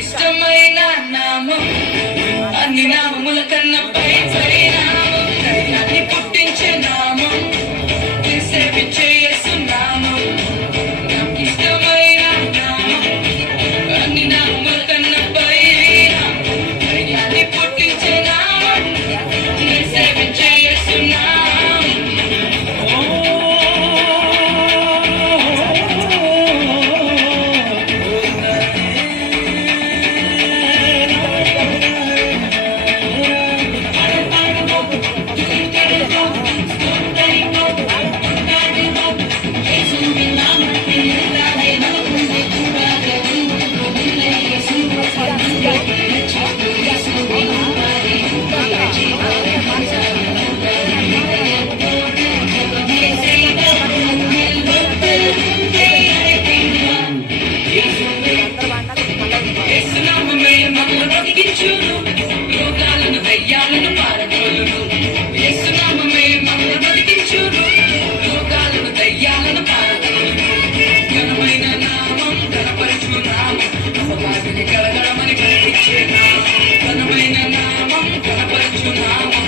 ఇష్టమైన నామం అన్ని నామముల కన్నా పై నామం ధైర్యాన్ని పుట్టించే నామం సేవించే యేసు నామం నాకు ఇష్టమైన నామం అన్ని నామముల కన్నా పై ధైర్యాన్ని పుట్టించే నామం సేవించే యేసు నామం. Ghanaమైన నామం ఘనపరచు నామం